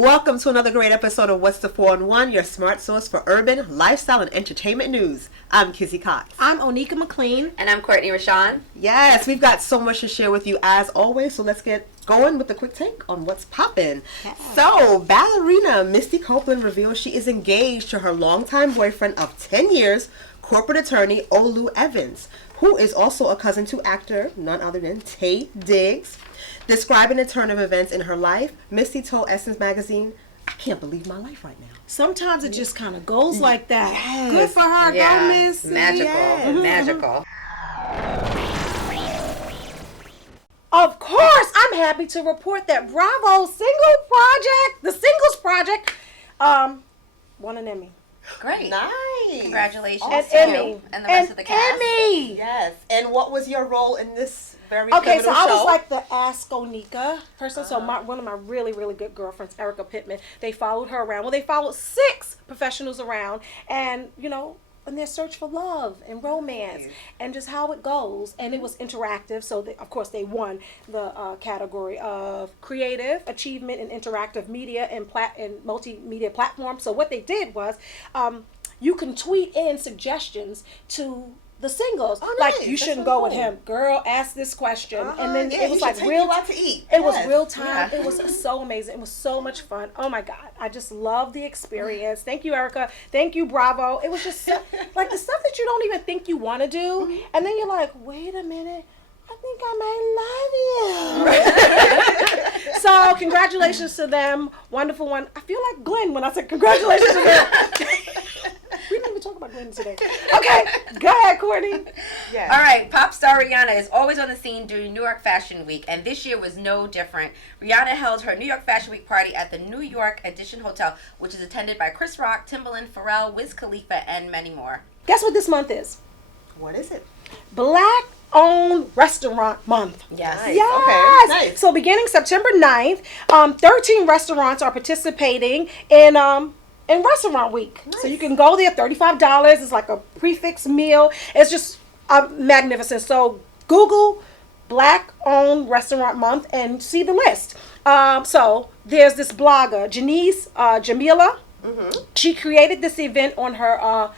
Welcome to another great episode of What's the 4-in-1, your smart source for urban, lifestyle, and entertainment news. I'm Kizzy Cox. I'm Onika McLean. And I'm Courtney Rashawn. Yes, we've got so much to share with you as always, so let's get going with a quick take on what's poppin'. Yeah. So, ballerina Misty Copeland reveals she is engaged to her longtime boyfriend of 10 years, corporate attorney Olu Evans, who is also a cousin to actor, none other than Taye Diggs. Describing the turn of events in her life, Misty told Essence Magazine, "I can't believe my life right now." Sometimes it just kind of goes like that. Yes. Good for her, yeah. Go Misty. Magical. Yes. Magical. Of course, I'm happy to report that Bravo the Singles Project, won an Emmy. Great. Nice. Congratulations An to Emmy. you and the rest of the cast. Emmy. Yes. And what was your role in this very Okay, pivotal so I was show? like the Ask Onika person. So one of my really, really good girlfriends, Erica Pittman, they followed her around. Well, they followed 6 professionals around and, in their search for love and romance and just how it goes. And it was interactive. So, of course, they won the category of creative achievement in interactive media and multimedia platforms. So what they did was you can tweet in suggestions to the singles. Oh, like, nice. you shouldn't go with him. Girl, ask this question. And then yeah, it was like take real you out to eat. It was real time. Yeah. It was so amazing. It was so much fun. Oh my God. I just love the experience. Thank you, Erica. Thank you, Bravo. It was just like the stuff that you don't even think you want to do. And then you're like, wait a minute. I think I might love you. So congratulations to them. Wonderful one. I feel like Glenn when I said congratulations to them. We didn't even talk about Glenn today. Okay, go ahead, Courtney. Yeah. All right, pop star Rihanna is always on the scene during New York Fashion Week, and this year was no different. Rihanna held her New York Fashion Week party at the New York Edition Hotel, which is attended by Chris Rock, Timbaland, Pharrell, Wiz Khalifa, and many more. Guess what this month is? What is it? Black-owned Restaurant Month. Yes. Nice. Yes. Okay. Nice. So beginning September 9th, 13 restaurants are participating in Restaurant Week. Nice. So you can go there, $35. It's like a prefix meal. It's just magnificent. So Google Black-owned Restaurant Month and see the list. So there's this blogger, Janice Jamila. Mm-hmm. She created this event on her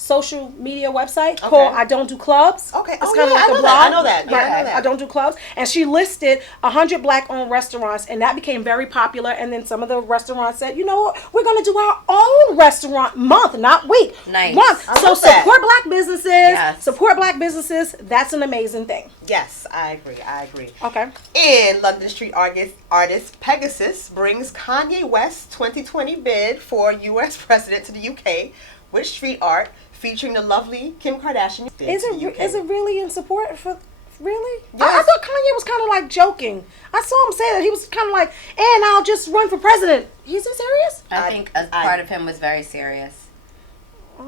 social media website called I Don't Do Clubs. Okay. It's kind of like a blog. I know that. Right. Yeah, I know that. I Don't Do Clubs. And she listed 100 Black-owned restaurants, and that became very popular. And then some of the restaurants said, you know what, we're going to do our own restaurant month, not week. Nice. Month. So support Black businesses. Yes. Support Black businesses. That's an amazing thing. Yes, I agree. Okay. In London Street artist Pegasus brings Kanye West's 2020 bid for U.S. president to the UK with street art featuring the lovely Kim Kardashian. Is it really in support for... Really? Yes. I thought Kanye was kind of like joking. I saw him say that. He was kind of like, and I'll just run for president. Is he serious? I think a part of him was very serious.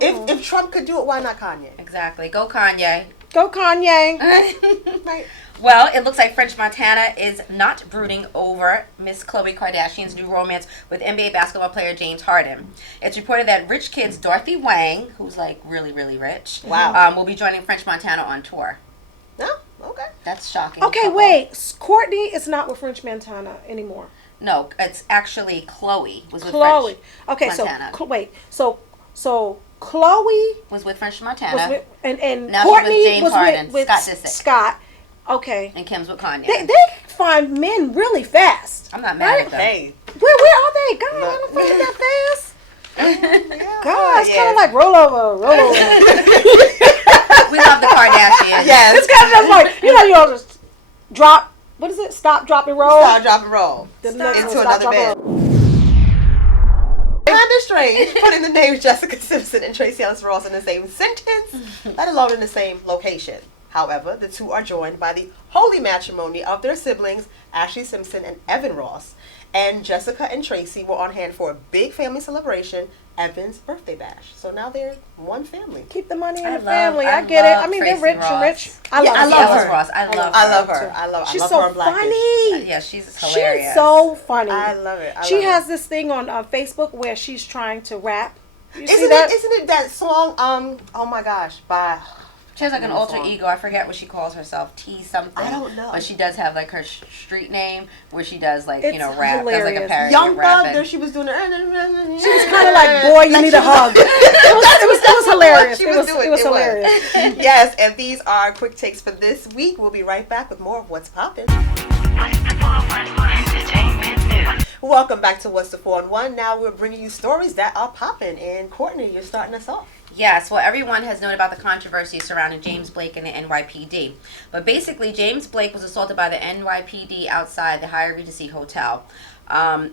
If Trump could do it, why not Kanye? Exactly. Go Kanye. Go Kanye. Right. Well, it looks like French Montana is not brooding over Miss Khloe Kardashian's new romance with NBA basketball player James Harden. It's reported that rich kid's Dorothy Wang, who's like really, really rich, will be joining French Montana on tour. No? Okay. That's shocking. Okay, wait. Courtney is not with French Montana anymore. No, it's actually Chloe was with Chloe. French Okay, Montana. so wait. So Chloe was with French Montana. was with, and now Courtney she's with James was Harden, with Scott Disick. Scott. Okay. And Kim's with Kanye. They find men really fast. I'm not mad at them. Hey. Where are they? God, I don't find that fast. God, it's kind of like roll over. We love the Kardashians. Yes. It's kind of just like, you all just drop, what is it? Stop, drop, and roll. Stop, drop, and roll. Into another bed. Kinda strange putting the names Jessica Simpson and Tracee Ellis Ross in the same sentence, let alone in the same location. However, the two are joined by the holy matrimony of their siblings, Ashley Simpson and Evan Ross. And Jessica and Tracee were on hand for a big family celebration, Evan's birthday bash. So now they're one family. Keep the money in the family. I get it. I mean, they're rich and rich. I love her. I love her. I love her. She's I love so her in Blackish. funny. Yeah, she's hilarious. She's so funny. I love it. She has this thing on Facebook where she's trying to rap. Isn't it that song? Oh my gosh, by She has like an alter song. ego. I forget what she calls herself. T something. I don't know. But she does have like her street name where she does like It's rap. Does like a hilarious. parody Young of Thug, rapping. there she was doing She was kind of like, boy, you need a hug. It was hilarious. She It was hilarious. Yes, and these are quick takes for this week. We'll be right back with more of What's Poppin'. Welcome back to What's the 4-in-1. Now we're bringing you stories that are poppin'. And Courtney, you're starting us off. Yes, well, everyone has known about the controversy surrounding James Blake and the NYPD. But basically, James Blake was assaulted by the NYPD outside the Hyatt Regency Hotel.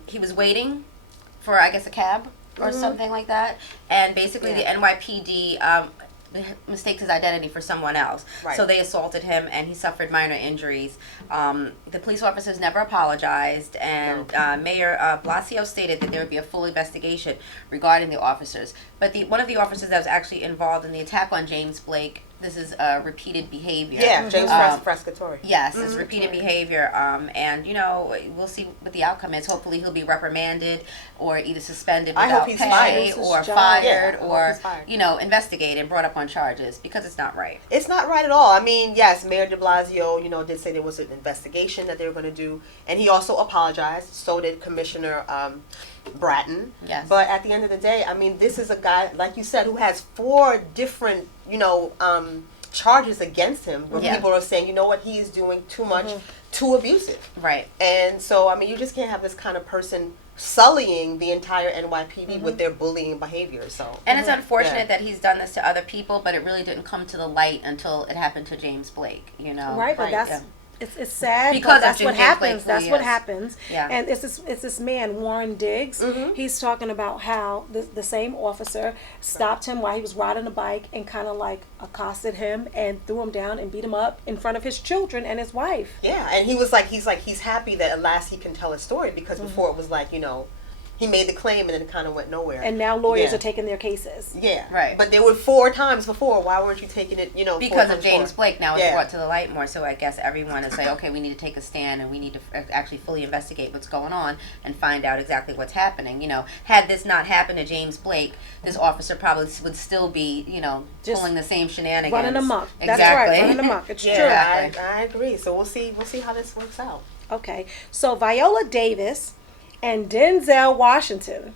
He was waiting for, I guess, a cab or something like that. And basically, the NYPD mistakes his identity for someone else. Right. So they assaulted him, and he suffered minor injuries. The police officers never apologized, and Mayor Blasio stated that there would be a full investigation regarding the officers. But one of the officers that was actually involved in the attack on James Blake, this is repeated behavior. Yeah, James Frescatore. Yes, it's repeated behavior, and we'll see what the outcome is. Hopefully, he'll be reprimanded or either suspended I without hope he's pay fired. or Yeah, fired I hope or he's fired. investigated and brought up on charges because it's not right. It's not right at all. I mean, yes, Mayor de Blasio, did say there was an investigation that they were going to do, and he also apologized. So did Commissioner Bratton. Yes. But at the end of the day, I mean, this is a guy, like you said, who has 4 different, charges against him where people are saying, you know what, he is doing too much, too abusive. Right. And so, I mean, you just can't have this kind of person sullying the entire NYPD with their bullying behavior. So, And it's unfortunate that he's done this to other people, but it really didn't come to the light until it happened to James Blake. Right, but that's Yeah. it's sad Because but that's of what James happens. Blake, That's who what he is. happens. Yeah. And it's this man Warren Diggs. He's talking about how the same officer stopped him while he was riding a bike and kind of like accosted him and threw him down and beat him up in front of his children and his wife. yeah, and he's happy that at last he can tell his story because before it was like, he made the claim and then it kind of went nowhere. And now lawyers Yeah. are taking their cases. Yeah. Right. But there were 4 times before. Why weren't you taking it, 4 Because of times James before? Blake, now it's Yeah. brought to the light more. So I guess everyone is like, okay, we need to take a stand and we need to actually fully investigate what's going on and find out exactly what's happening. Had this not happened to James Blake, this officer probably would still be, Just pulling the same shenanigans. Running amok. Exactly. That's right, running amok. It's true. Yeah, I agree. So we'll see how this works out. Okay, so Viola Davis and Denzel Washington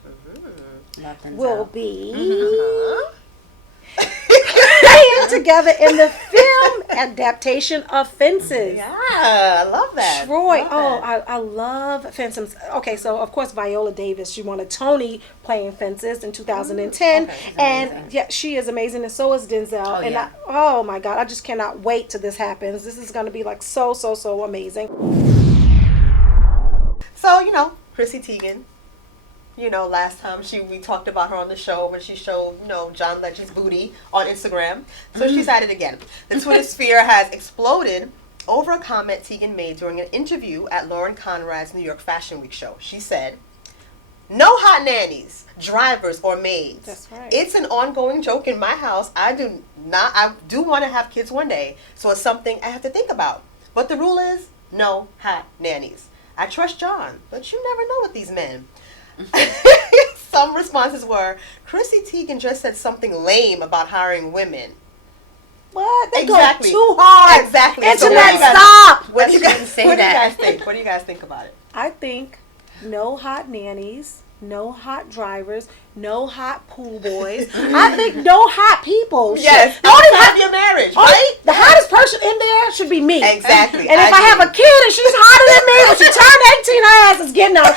Nothing's will out. be Uh-huh. playing together in the film adaptation of Fences. Yeah, I love that. Troy, Love that. I love Fences. Okay, so of course Viola Davis, she won a Tony playing Fences in 2010, Okay, she's and amazing. yeah, she is amazing, and so is Denzel. Oh, and yeah. oh my God, I just cannot wait till this happens. This is going to be like so amazing. So, Chrissy Teigen, last time we talked about her on the show when she showed, John Legend's booty on Instagram. So she's at it again. The Twitter sphere has exploded over a comment Teigen made during an interview at Lauren Conrad's New York Fashion Week show. She said, "No hot nannies, drivers, or maids. That's right. It's an ongoing joke in my house. I do want to have kids one day, so it's something I have to think about. But the rule is, no hot nannies. I trust John, but you never know with these men." Some responses were, Chrissy Teigen just said something lame about hiring women. What? They Exactly. go too hard. Exactly. Internet, what do you guys- stop. What do you She guys didn't say What do you that. guys think? What do you guys think about it? I think no hot nannies, no hot drivers, no hot pool boys. I think no hot people. Yes. Should, only Outside your marriage, only- right? The hottest person in there should be me. Exactly. And if I have a kid and she's hotter than me, when she turned 18, her ass is getting out.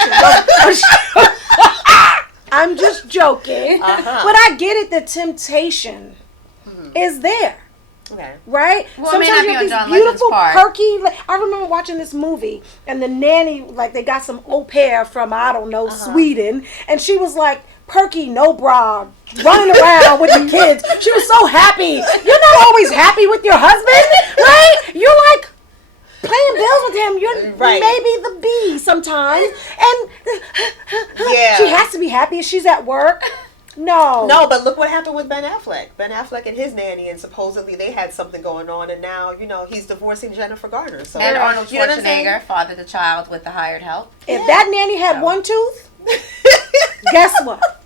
I'm just joking. Uh-huh. But I get it, the temptation is there. Okay. Right? Well, it may Sometimes not be you have on these John Legend's beautiful, part. perky. I remember watching this movie, and the nanny, they got some au pair from, I don't know, Sweden, and she was like, perky, no bra, running around with the kids. She was so happy. You're not always happy with your husband, right? You're like paying bills with him. You're Right. maybe the bee sometimes, and Yeah. she has to be happy if she's at work. No. No, but look what happened with Ben Affleck. Ben Affleck and his nanny, and supposedly they had something going on, and now, he's divorcing Jennifer Garner. So And Arnold you know what I'm saying? Schwarzenegger fathered the child with the hired help. If that nanny had one tooth, guess what?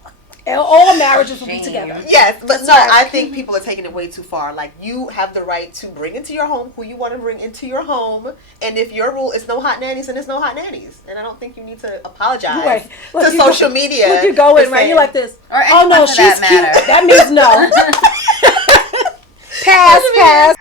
all marriages will be together. Yes, but That's no, right. I think people are taking it way too far. Like, you have the right to bring into your home who you want to bring into your home, and if your rule is no hot nannies, then there's no hot nannies. And I don't think you need to apologize Right. Look, to you social go, media. Look, you're going, to right? say- You're like this. Or Oh, anyone no, for she's that cute. matter. That means no. Pass.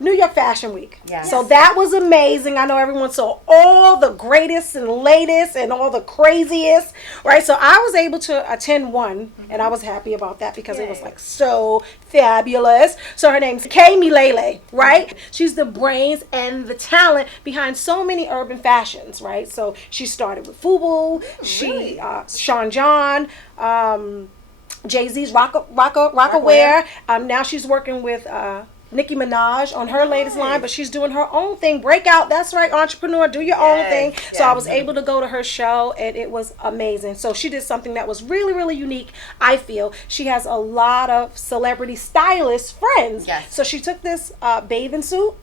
New York Fashion Week. Yes. So that was amazing. I know everyone saw all the greatest and latest and all the craziest, right? So I was able to attend one, and I was happy about that because it was like so fabulous. So her name's Kami Lele, right? She's the brains and the talent behind so many urban fashions, right? So she started with FUBU, Sean John, Jay-Z's Rockaware. Now she's working with Nicki Minaj on her latest line, but she's doing her own thing. Breakout, that's right, entrepreneur, do your own thing. So I was able to go to her show, and it was amazing. So she did something that was really, really unique, I feel. She has a lot of celebrity stylist friends. Yes. So she took this bathing suit.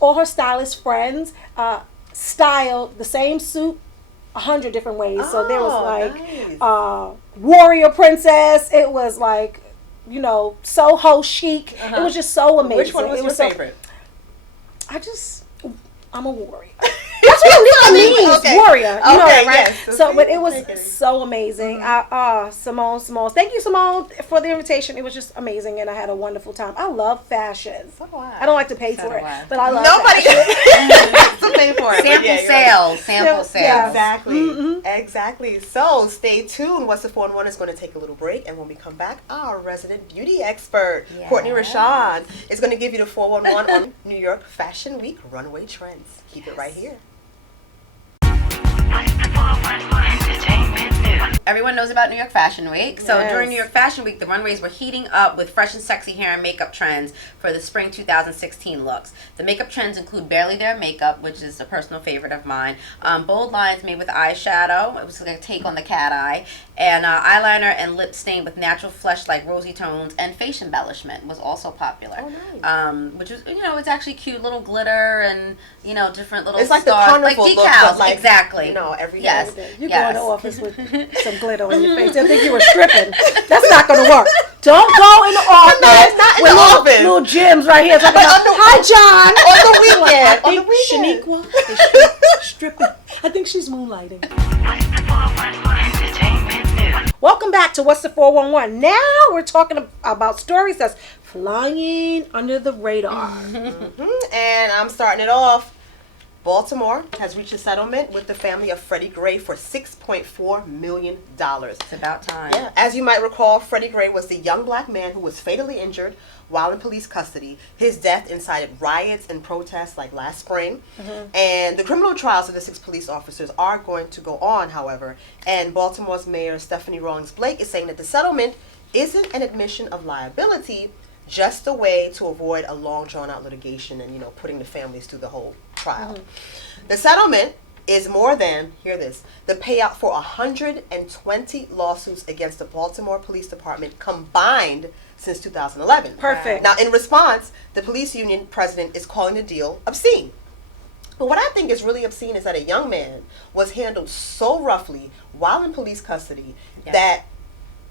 All her stylist friends styled the same suit 100 different ways. So there was like warrior princess. It was like, you know, Soho chic. It was just so amazing. Which one was your favorite? I'm a warrior. That's what it means, Okay. warrior. You know that, right? Yes. So, but it was so amazing. Simone, thank you, Simone, for the invitation. It was just amazing, and I had a wonderful time. I love fashion. I don't like to pay for it, but I love fashion. Pay for it. Sample sales. Yeah. Exactly. Exactly. So stay tuned. What's the 4-in-1 is going to take a little break, and when we come back, our resident beauty expert, Courtney Rashawn, is going to give you the 411 on New York Fashion Week runway trends. Keep it right here. Everyone knows about New York Fashion Week. So during New York Fashion Week, the runways were heating up with fresh and sexy hair and makeup trends for the spring 2016 looks. The makeup trends include barely there makeup, which is a personal favorite of mine, bold lines made with eyeshadow, it was like a take on the cat eye, and eyeliner and lip stain with natural flesh like rosy tones, and face embellishment was also popular. Oh, nice. Which was, you know, it's actually cute, little glitter and, you know, different little It's like stars, the carnival like look, decals, but like, exactly. you know, every yes. day. You go in the office with some glitter on your face. They think you were stripping. That's not going to work. Don't go in the office. No, it's not in with the little, office. little gyms right here. Talking about, hi, John. On the weekend. I On the think weekend. Shaniqua is stripping. I think she's moonlighting. Welcome back to What's the 411. Now we're talking about stories that's flying under the radar. And I'm starting it off. Baltimore has reached a settlement with the family of Freddie Gray for $6.4 million. It's about time. Yeah. As you might recall, Freddie Gray was the young black man who was fatally injured while in police custody. His death incited riots and protests like last spring. And the criminal trials of the 6 police officers are going to go on, however. And Baltimore's Mayor Stephanie Rawlings Blake is saying that the settlement isn't an admission of liability, just a way to avoid a long drawn-out litigation and, you know, putting the families through the whole trial. The settlement is more than, hear this, the payout for 120 lawsuits against the Baltimore Police Department combined since 2011. Perfect. Now, in response, the police union president is calling the deal obscene. But what I think is really obscene is that a young man was handled so roughly while in police custody that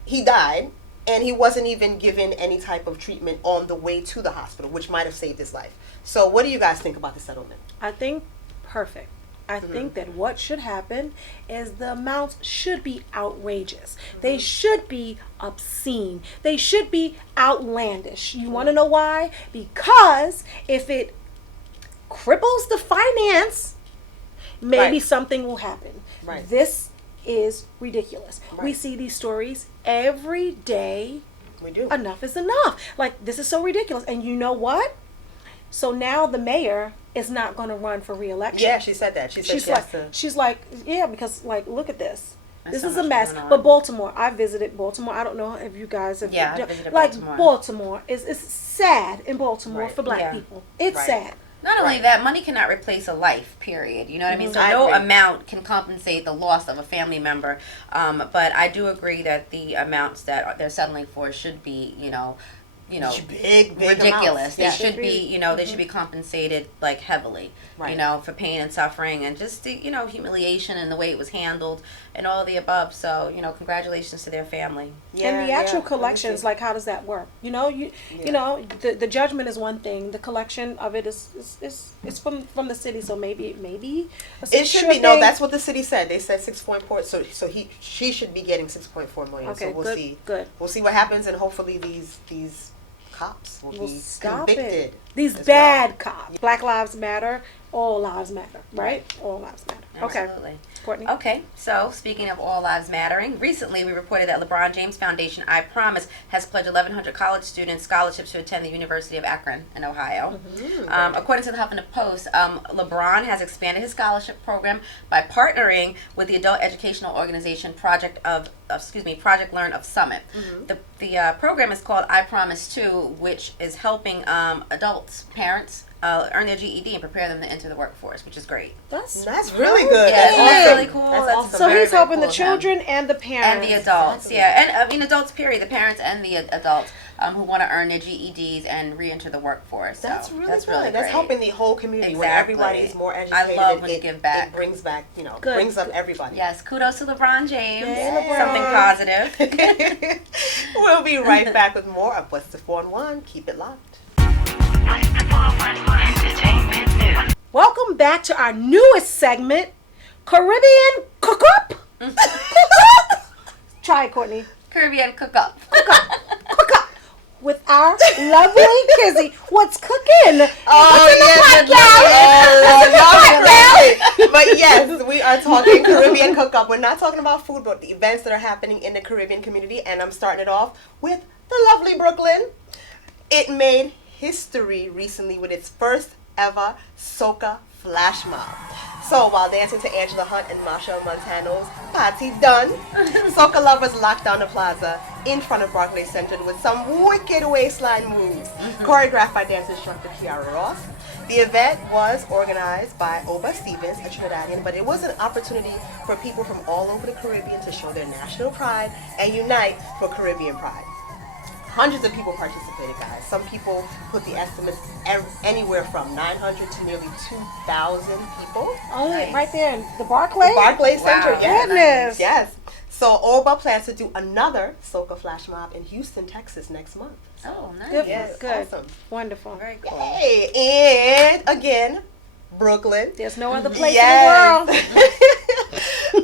he died, and he wasn't even given any type of treatment on the way to the hospital, which might have saved his life. So what do you guys think about the settlement? I think perfect. I think that what should happen is the amounts should be outrageous. They should be obscene. They should be outlandish. You want to know why? Because if it cripples the finance, maybe something will happen. Right. This is ridiculous. Right. We see these stories every day. We do. Enough is enough. Like, this is so ridiculous. And you know what? So now the mayor is not going to run for re-election. Yeah, she said that. She said she's like, yeah, because like, look at this. There's This so is a much mess. going on. But Baltimore, I visited Baltimore. I don't know if you guys have. Yeah, I visited like Baltimore. Baltimore is sad in Baltimore for black Yeah. people. It's Right. sad. Not only that, money cannot replace a life, period. You know what I mean? So I no agree. amount can compensate the loss of a family member. But I do agree that the amounts that they're settling for should be, you know, big ridiculous. amounts. They Yeah. should be, they should be compensated like heavily, Right. for pain and suffering and just the, humiliation and the way it was handled and all the above. So, congratulations to their family. And the actual yeah. collections, like, how does that work? The judgment is one thing. The collection of it is from the city, so maybe It should be. No, that's what the city said. They said 6.4. So she should be getting 6.4 million. Okay, so we'll good, see. good. We'll see what happens, and hopefully these cops will be stop convicted. it. These as bad well. cops. Black lives matter. All lives matter. Right? All lives matter. Absolutely. Okay. Courtney. Okay, so speaking of all lives mattering, recently we reported that LeBron James Foundation, I Promise, has pledged 1,100 college students scholarships to attend the University of Akron in Ohio. According to the Huffington Post, LeBron has expanded his scholarship program by partnering with the adult educational organization Project Learn of Summit. The program is called I Promise 2, which is helping adults, parents, earn their GED and prepare them to enter the workforce, which is great. That's really good. Yeah, That's it's awesome. really cool. That's awesome. So Very, he's very helping cool the of him. children and the parents. And the adults, Exactly. yeah. And adults, period. The parents and the adults who want to earn their GEDs and re-enter the workforce. So That's really good. Really That's great. helping the whole community where Exactly. everybody is more I educated. love and when you it, give back. It brings back, Good. brings up everybody. Yes, kudos to LeBron James. Yay, Something LeBron. positive. We'll be right back with more of What's the 4-in-1. Keep it locked. What's the 411 Entertainment News? Welcome back to our newest segment, Caribbean Cook Up. Try it, Courtney. Caribbean cook up. Cook up with our lovely Kizzy. What's cooking? But yes, we are talking Caribbean cook up. We're not talking about food, but the events that are happening in the Caribbean community. And I'm starting it off with the lovely Brooklyn. It made history recently with its first ever Soca flash mob. So while dancing to Angela Hunt and Machel Montano's Party Done, Soca lovers locked down the plaza in front of Barclays Center with some wicked waistline moves, choreographed by dance instructor Kiara Ross. The event was organized by Oba Stevens, a Trinidadian, but it was an opportunity for people from all over the Caribbean to show their national pride and unite for Caribbean pride. Hundreds of people participated, guys. Some people put the estimates anywhere from 900 to nearly 2,000 people. Oh, right there in the Barclays? Barclays Center, Wow. yes. Goodness. Yes. So Oba plans to do another Soca flash mob in Houston, Texas next month. Oh, nice. Good. Yes, Good. awesome. Wonderful. Very cool. Hey, and again, Brooklyn. There's no other place in the world.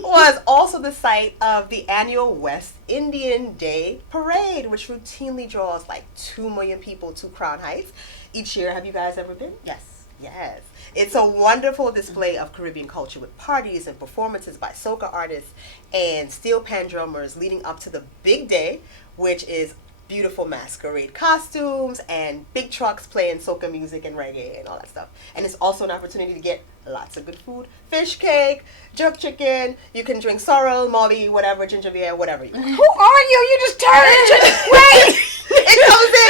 Was also the site of the annual West Indian Day Parade, which routinely draws like 2 million people to Crown Heights each year. Have you guys ever been? Yes. Yes. It's a wonderful display of Caribbean culture with parties and performances by soca artists and steel pan drummers leading up to the big day, which is beautiful masquerade costumes and big trucks playing soca music and reggae and all that stuff. And it's also an opportunity to get lots of good food, fish cake, jerk chicken. You can drink sorrel, molly, whatever, ginger beer, whatever you want. Who are you? You just turned. Wait. It comes in.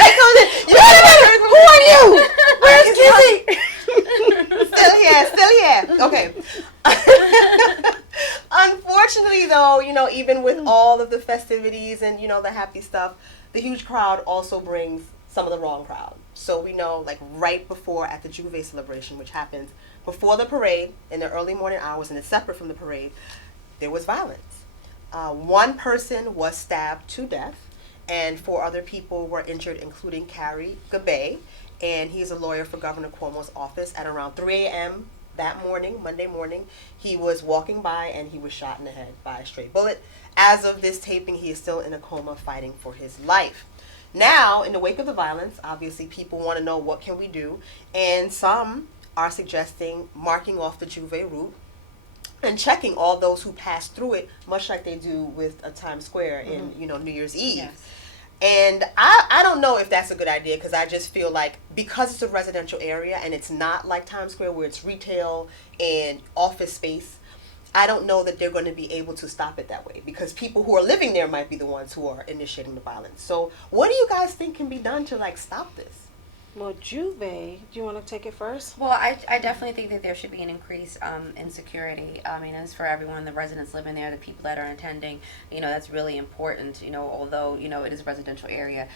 Wait a minute. Who are you? Where's Kizzy? Still here. Okay. Unfortunately, though, even with all of the festivities and, the happy stuff, the huge crowd also brings some of the wrong crowd. So we know, like, right before at the Juve celebration, which happens before the parade in the early morning hours and it's separate from the parade, there was violence. One person was stabbed to death and 4 other people were injured, including Carrie Gabay, and he's a lawyer for Governor Cuomo's office. At around 3 a.m. that morning, Monday morning, he was walking by and he was shot in the head by a stray bullet. As of this taping, he is still in a coma fighting for his life. Now, in the wake of the violence, obviously people want to know what can we do, and some are suggesting marking off the Juve route and checking all those who pass through it, much like they do with a Times Square in New Year's Eve. Yes. And I don't know if that's a good idea, because I just feel like because it's a residential area and it's not like Times Square where it's retail and office space, I don't know that they're going to be able to stop it that way, because people who are living there might be the ones who are initiating the violence. So what do you guys think can be done to, like, stop this? Well, Juve, do you want to take it first? Well, I definitely think that there should be an increase in security. I mean, as for everyone, the residents living there, the people that are attending, that's really important. Although, it is a residential area,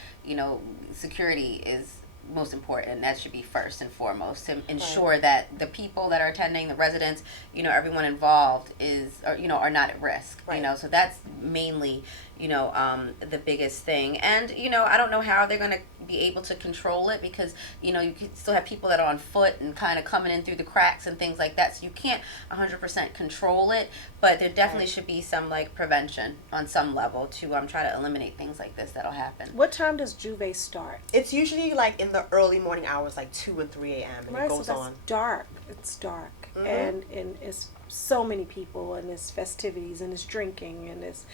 security is most important. That should be first and foremost to ensure that the people that are attending, the residents, everyone involved are not at risk. Right. So that's mainly, the biggest thing. And, I don't know how they're going to be able to control it because, you can still have people that are on foot and kind of coming in through the cracks and things like that. So you can't 100% control it, but there definitely should be some prevention on some level to try to eliminate things like this that'll happen. What time does Juve start? It's usually in the early morning hours, 2 and 3 a.m. and it goes so that's on. dark. It's dark, Mhm. and it's so many people, and it's festivities, and it's drinking, and it's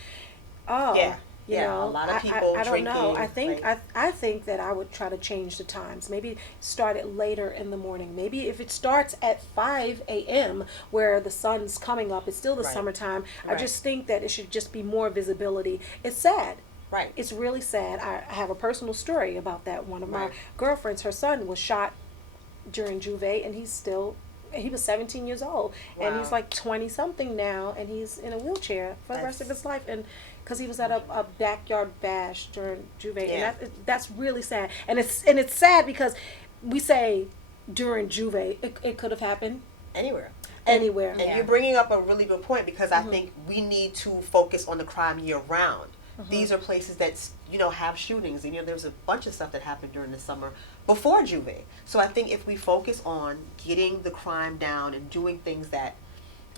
a lot of people I don't know. drinking, I think that I would try to change the times. Maybe start it later in the morning. Maybe if it starts at 5 a.m. where the sun's coming up, it's still the summertime. I just think that it should just be more visibility. It's sad. Right. It's really sad. I have a personal story about that. One of my girlfriends, her son was shot during Juve, and he was 17 years old, and he's 20 something now, and he's in a wheelchair for the rest of his life, and because he was at a backyard bash during Juve, and that's really sad, and it's sad because we say during Juve, it could have happened anywhere. And you're bringing up a really good point because I think we need to focus on the crime year round. These are places that have shootings. There's a bunch of stuff that happened during the summer before Juve. So I think if we focus on getting the crime down and doing things that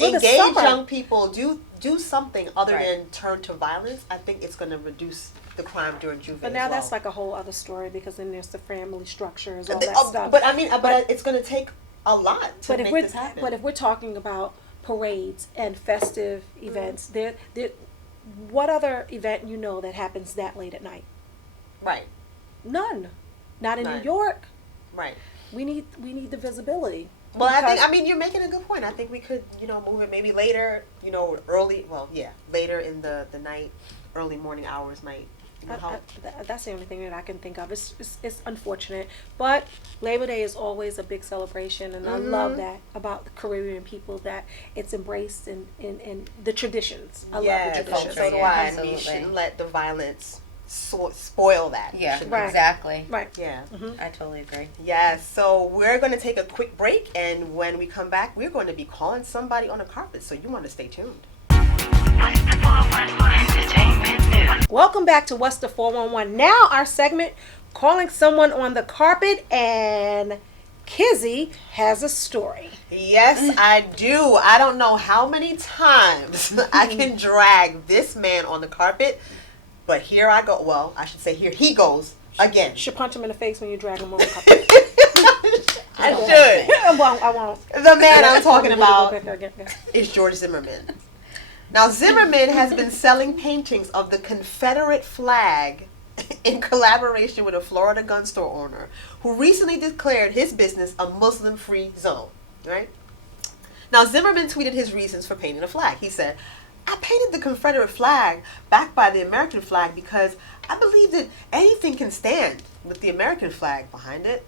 engage young people, do something other than turn to violence, I think it's going to reduce the crime during Juve. But now that's a whole other story because then there's the family structures, all that stuff. But but it's going to take a lot to make this happen. But if we're talking about parades and festive events, there what other event that happens that late at night? Right. None. Not in New York. Right. We need the visibility. Well, I think you're making a good point. I think we could, move it maybe later, early, later in the night, early morning hours might help. That's the only thing that I can think of. It's unfortunate, but Labor Day is always a big celebration, and I love that about the Caribbean people, that it's embraced in the traditions. I love the traditions. So do I. And we shouldn't let the violence spoil that. Yeah, exactly. Right. Yeah. I totally agree. Yes. So we're going to take a quick break, and when we come back, we're going to be calling somebody on the carpet. So you want to stay tuned. What's the 411 Entertainment News? Welcome back to What's the 411. Now our segment, calling someone on the carpet, and Kizzy has a story. Yes, I do. I don't know how many times I can drag this man on the carpet, but here I go. Well, I should say here he goes again. You should punch him in the face when you drag him on the carpet. I should. Well, I won't. The man I'm talking about is George Zimmerman. Now, Zimmerman has been selling paintings of the Confederate flag in collaboration with a Florida gun store owner who recently declared his business a Muslim-free zone. Right? Now, Zimmerman tweeted his reasons for painting the flag. He said, "I painted the Confederate flag backed by the American flag because I believe that anything can stand with the American flag behind it.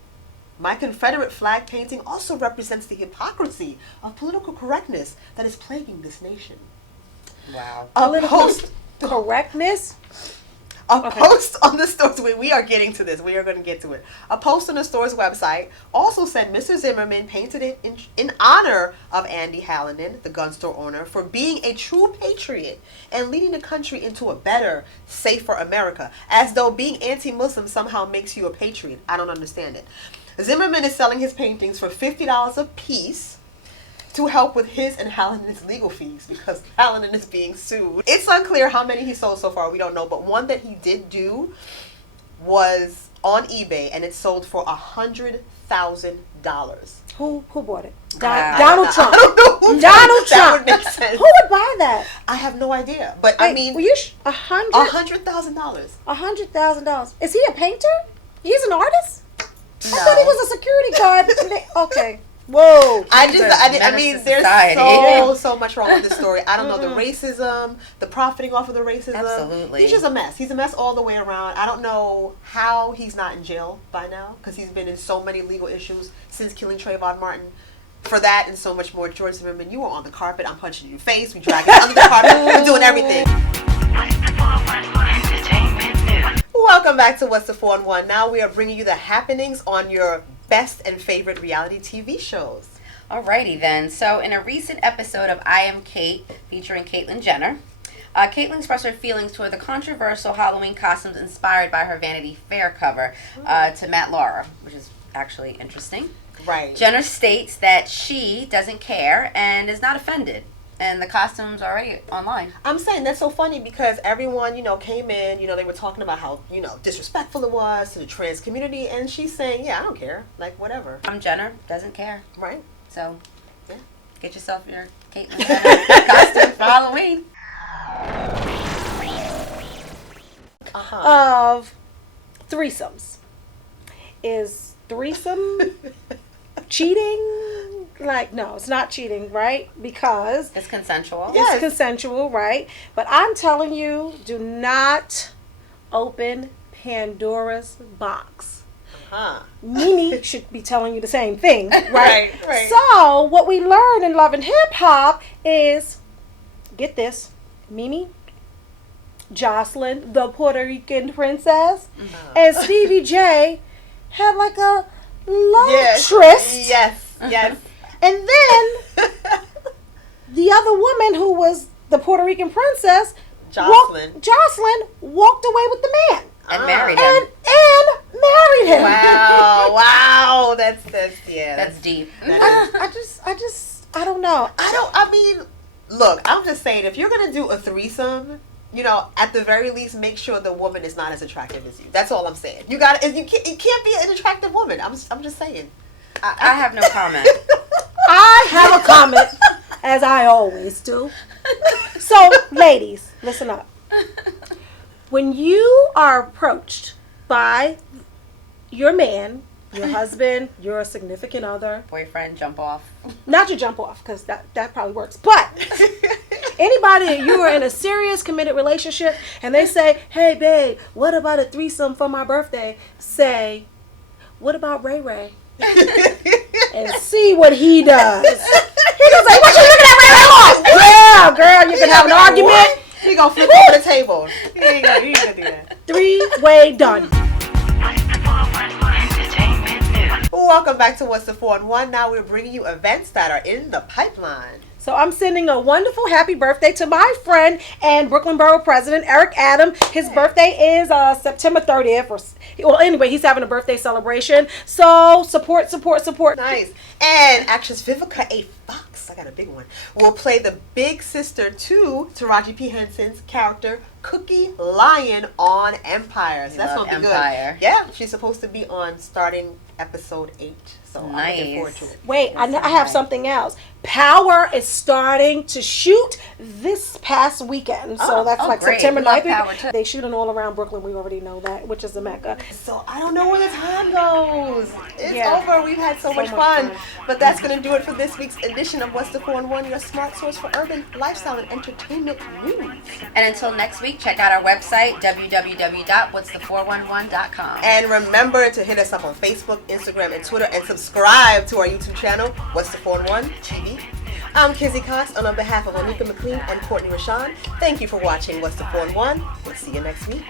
My Confederate flag painting also represents the hypocrisy of political correctness that is plaguing this nation." Wow. Correctness? Post on the store's, we are getting to this. We are going to get to it. A post on the store's website also said Mr. Zimmerman painted it in honor of Andy Hallinan, the gun store owner, for being a true patriot and leading the country into a better, safer America. As though being anti-Muslim somehow makes you a patriot. I don't understand it. Zimmerman is selling his paintings for $50 a piece to help with his and Hallinan's legal fees because Hallinan is being sued. It's unclear how many he sold so far. We don't know. But one that he did do was on eBay, and it sold for $100,000. Who bought it? Wow. Donald Trump. I don't know who Donald that Trump. would make sense. Who would buy that? I have no idea. But Wait, I mean, $100,000. $100,000. Is he a painter? He's an artist? I No. thought he was a security guard. Okay. Whoa. I menace mean, to there's society. so much wrong with this story. I don't know the racism, the profiting off of the racism. Absolutely. He's just a mess. He's a mess all the way around. I don't know how he's not in jail by now, because he's been in so many legal issues since killing Trayvon Martin. For that and so much more, George Zimmerman, you were on the carpet. I'm punching you in your face. We dragging you under the carpet. We're doing everything. What's the 411 Entertainment News? Welcome back to What's the 4 in 1. Now we are bringing you the happenings on your best and favorite reality TV shows. Alrighty then. So in a recent episode of I Am Kate, featuring Caitlyn Jenner, Caitlyn expressed her feelings toward the controversial Halloween costumes inspired by her Vanity Fair cover to Matt Lauer, which is actually interesting. Right. Jenner states that she doesn't care and is not offended, and the costumes are already online. I'm saying that's so funny because everyone, came in, they were talking about how, disrespectful it was to the trans community, and she's saying, yeah, I don't care. Like, whatever. Jenner doesn't care. Right. So, Yeah. get yourself your Caitlyn Jenner costume for Halloween. Of threesomes. Is threesome cheating? Like, no, it's not cheating, right? Because It's consensual. Yes. it's consensual, right? But I'm telling you, do not open Pandora's box. Mimi should be telling you the same thing, right? Right. So, what we learn in Love and Hip Hop is, get this, Mimi, Jocelyn, the Puerto Rican princess, and Stevie J had like a love tryst. Yes. And then the other woman who was the Puerto Rican princess, Jocelyn. walked away with the man. And married him. And married him. Wow. That's deep. I don't know. I mean, look, I'm just saying, if you're going to do a threesome, at the very least, make sure the woman is not as attractive as you. That's all I'm saying. You can't be an attractive woman. I'm just saying. I have no comment. I have a comment, as I always do. So, ladies, listen up. When you are approached by your man, your husband, your significant other, Boyfriend, jump off. not to jump off, because that probably works, but anybody that you are in a serious committed relationship and they say, hey babe, what about a threesome for my birthday? Say, what about Ray Ray? And see what he does. He goes like, what you looking at Ray Ray for? Yeah, girl, you can have an argument. He gonna flip over the table. He ain't gonna do that. 3-way done. What's the 411 Entertainment News? Welcome back to What's the 4 in 1. Now we're bringing you events that are in the pipeline. So I'm sending a wonderful happy birthday to my friend and Brooklyn Borough President, Eric Adam. His birthday is September 30th. Anyway, he's having a birthday celebration. So support. Nice. And actress Vivica A. Fox, I got a big one, will play the big sister to Taraji P. Henson's character, Cookie Lion, on Empire. So that's love going to be Empire. good. Yeah, she's supposed to be on starting episode 8. So I'm looking forward to it. Wait, I have something else. Power is starting to shoot this past weekend. So that's like great. September We love 9th. Power, too. They shooting all around Brooklyn. We already know that, which is the Mecca. So I don't know where the time goes. It's Yeah. over. We've had so much fun. But that's going to do it for this week's edition of What's the 4 in 1, your smart source for urban lifestyle and entertainment news. And until next week, check out our website, www.whatsthe411.com. And remember to hit us up on Facebook, Instagram, and Twitter, and subscribe to our YouTube channel, What's the 4 in 1 TV. I'm Kizzy Cox, and on behalf of Anika McLean and Courtney Rashawn, thank you for watching What's the 4 in 1. We'll see you next week.